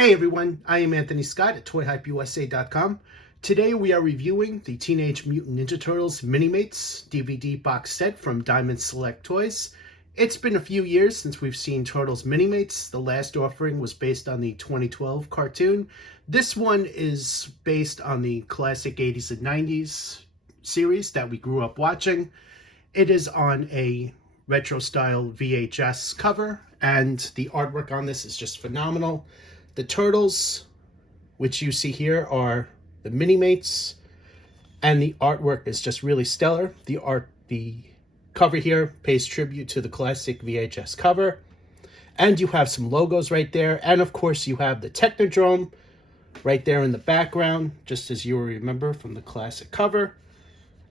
Hey everyone, I am Anthony Scott at ToyHypeUSA.com. Today we are reviewing the Teenage Mutant Ninja Turtles Minimates DVD box set from Diamond Select Toys. It's been a few years since we've seen Turtles Minimates. The last offering was based on the 2012 cartoon. This one is based on the classic 80s and 90s series that we grew up watching. It is on a retro style VHS cover, and the artwork on this is just phenomenal. The Turtles, which you see here, are the Minimates, and the artwork is just really stellar. The cover here pays tribute to the classic VHS cover, and you have some logos right there, and of course you have the Technodrome right there in the background, just as you will remember from the classic cover.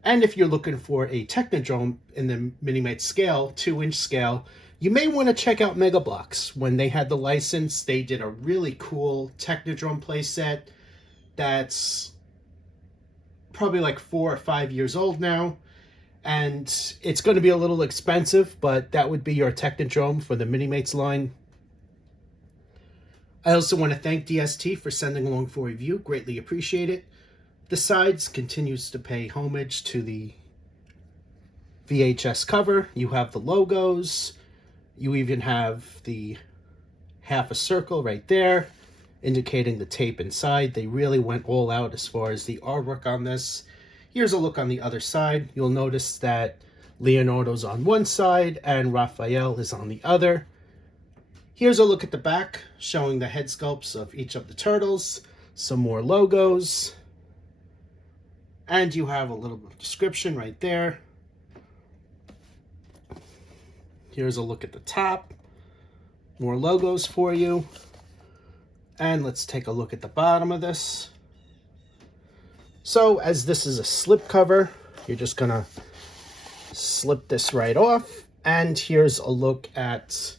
And if you're looking for a Technodrome in the Minimates scale, 2-inch scale, you may want to check out Mega Bloks. When they had the license, they did a really cool Technodrome playset that's probably like 4 or 5 years old now. And it's going to be a little expensive, but that would be your Technodrome for the Minimates line. I also want to thank DST for sending along for review. Greatly appreciate it. The sides continues to pay homage to the VHS cover. You have the logos. You even have the half a circle right there, indicating the tape inside. They really went all out as far as the artwork on this. Here's a look on the other side. You'll notice that Leonardo's on one side and Raphael is on the other. Here's a look at the back, showing the head sculpts of each of the turtles, some more logos, and you have a little description right there. Here's a look at the top, more logos for you. And let's take a look at the bottom of this. So as this is a slip cover, you're just gonna slip this right off. And here's a look at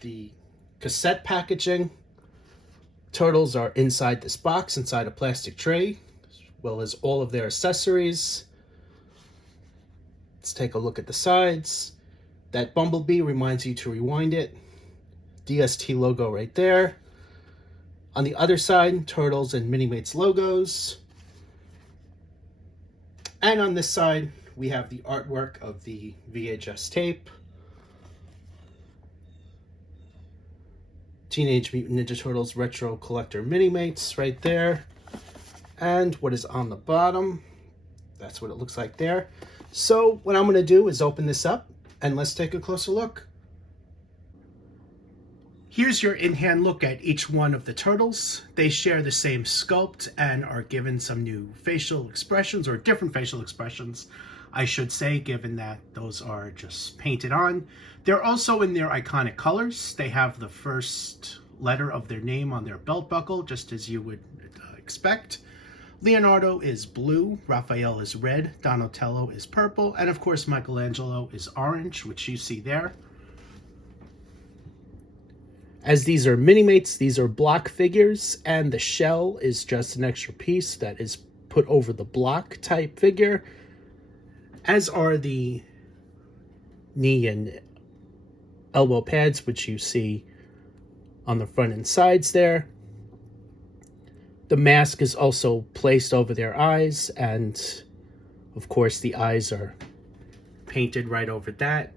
the cassette packaging. Turtles are inside this box, inside a plastic tray, as well as all of their accessories. Let's take a look at the sides. That bumblebee reminds you to rewind it. DST logo right there. On the other side, Turtles and Minimates logos. And on this side, we have the artwork of the VHS tape. Teenage Mutant Ninja Turtles Retro Collector Minimates right there. And what is on the bottom, that's what it looks like there. So what I'm going to do is open this up, and let's take a closer look. Here's your in-hand look at each one of the turtles. They share the same sculpt and are given some new facial expressions, or different facial expressions, I should say, given that those are just painted on. They're also in their iconic colors. They have the first letter of their name on their belt buckle, just as you would expect. Leonardo is blue, Raphael is red, Donatello is purple, and of course Michelangelo is orange, which you see there. As these are Minimates, these are block figures, and the shell is just an extra piece that is put over the block type figure, as are the knee and elbow pads, which you see on the front and sides there. The mask is also placed over their eyes, and of course the eyes are painted right over that.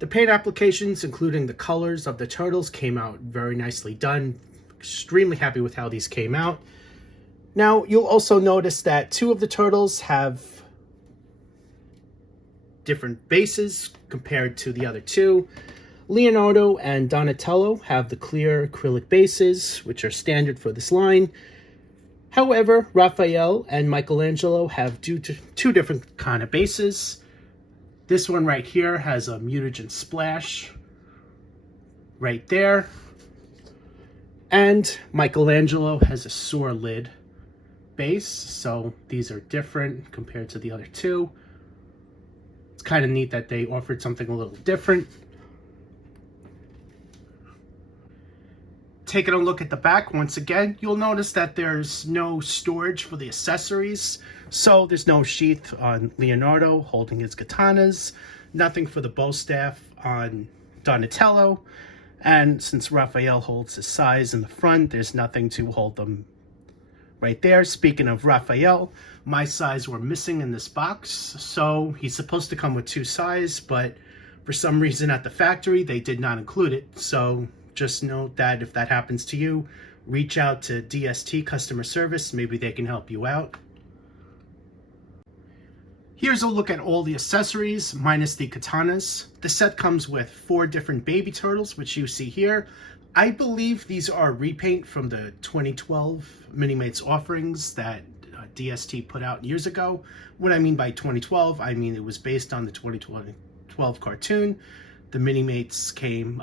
The paint applications, including the colors of the turtles, came out very nicely done. Extremely happy with how these came out. Now, you'll also notice that 2 of the turtles have different bases compared to the other 2. Leonardo and Donatello have the clear acrylic bases, which are standard for this line. However, Raphael and Michelangelo have 2 different kind of bases. This one right here has a mutagen splash right there. And Michelangelo has a sewer lid base, so these are different compared to the other 2. It's kind of neat that they offered something a little different. Taking a look at the back, once again, you'll notice that there's no storage for the accessories. So there's no sheath on Leonardo holding his katanas, nothing for the bow staff on Donatello, And since Raphael holds his size in the front, there's nothing to hold them right there. Speaking of Raphael, my size were missing in this box. So he's supposed to come with 2 sizes, but for some reason at the factory, they did not include it. So just note that if that happens to you, reach out to DST customer service. Maybe they can help you out. Here's a look at all the accessories, minus the katanas. The set comes with 4 different baby turtles, which you see here. I believe these are repaint from the 2012 Minimates offerings that DST put out years ago. What I mean by 2012, I mean it was based on the 2012 cartoon. The Minimates came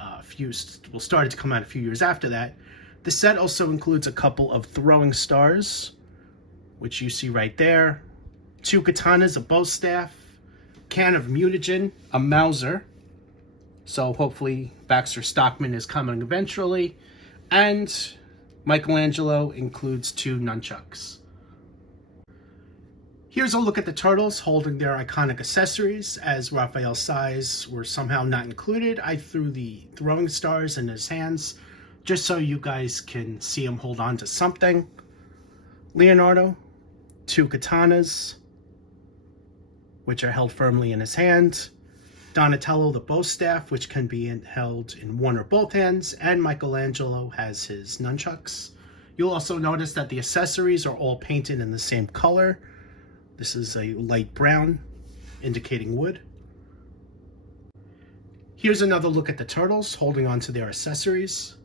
started to come out a few years after that. The set also includes a couple of throwing stars, which you see right there. 2 katanas, a bow staff, can of mutagen, a Mauser. So hopefully Baxter Stockman is coming eventually. And Michelangelo includes 2 nunchucks. Here's a look at the turtles holding their iconic accessories. As Raphael's size were somehow not included, I threw the throwing stars in his hands just so you guys can see him hold on to something. Leonardo, 2 katanas, which are held firmly in his hand. Donatello, the bow staff, which can be held in one or both hands. And Michelangelo has his nunchucks. You'll also notice that the accessories are all painted in the same color. This is a light brown, indicating wood. Here's another look at the turtles holding on to their accessories.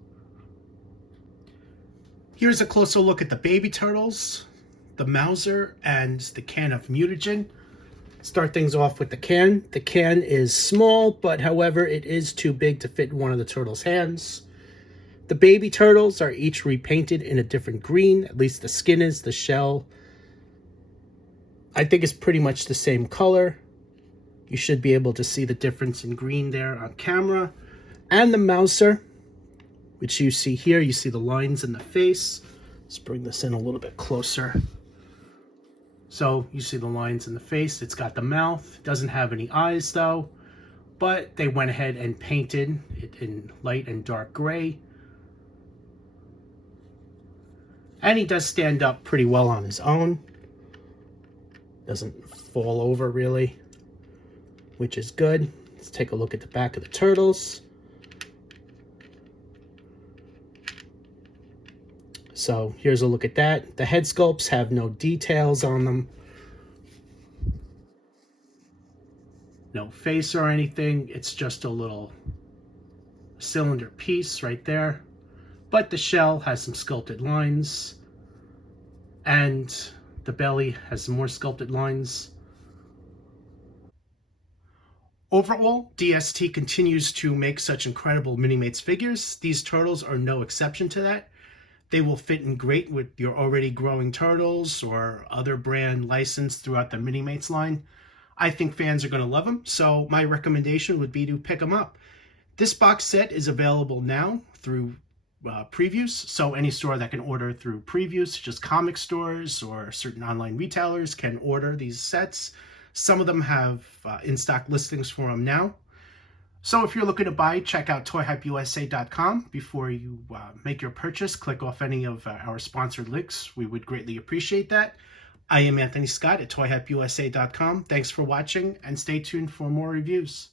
Here's a closer look at the baby turtles, the Mauser, and the can of mutagen. Start things off with the can. The can is small, but however, it is too big to fit in one of the turtles' hands. The baby turtles are each repainted in a different green. At least the skin is. The shell, I think, is pretty much the same color. You should be able to see the difference in green there on camera. And the Mauser, which you see here, you see the lines in the face. Let's bring this in a little bit closer. So you see the lines in the face. It's got the mouth. It doesn't have any eyes though, but they went ahead and painted it in light and dark gray. And he does stand up pretty well on his own. Doesn't fall over really, which is good. Let's take a look at the back of the turtles. So here's a look at that. The head sculpts have no details on them. No face or anything. It's just a little cylinder piece right there. But the shell has some sculpted lines. And the belly has some more sculpted lines. Overall, DST continues to make such incredible Minimates figures. These turtles are no exception to that. They will fit in great with your already growing turtles or other brand licensed throughout the Minimates line. I think fans are going to love them, so my recommendation would be to pick them up. This box set is available now through previews, so any store that can order through previews, such as comic stores or certain online retailers, can order these sets. Some of them have in-stock listings for them now. So if you're looking to buy, check out toyhypeusa.com. Before you make your purchase, click off any of our sponsored links. We would greatly appreciate that. I am Anthony Scott at toyhypeusa.com. Thanks for watching, and stay tuned for more reviews.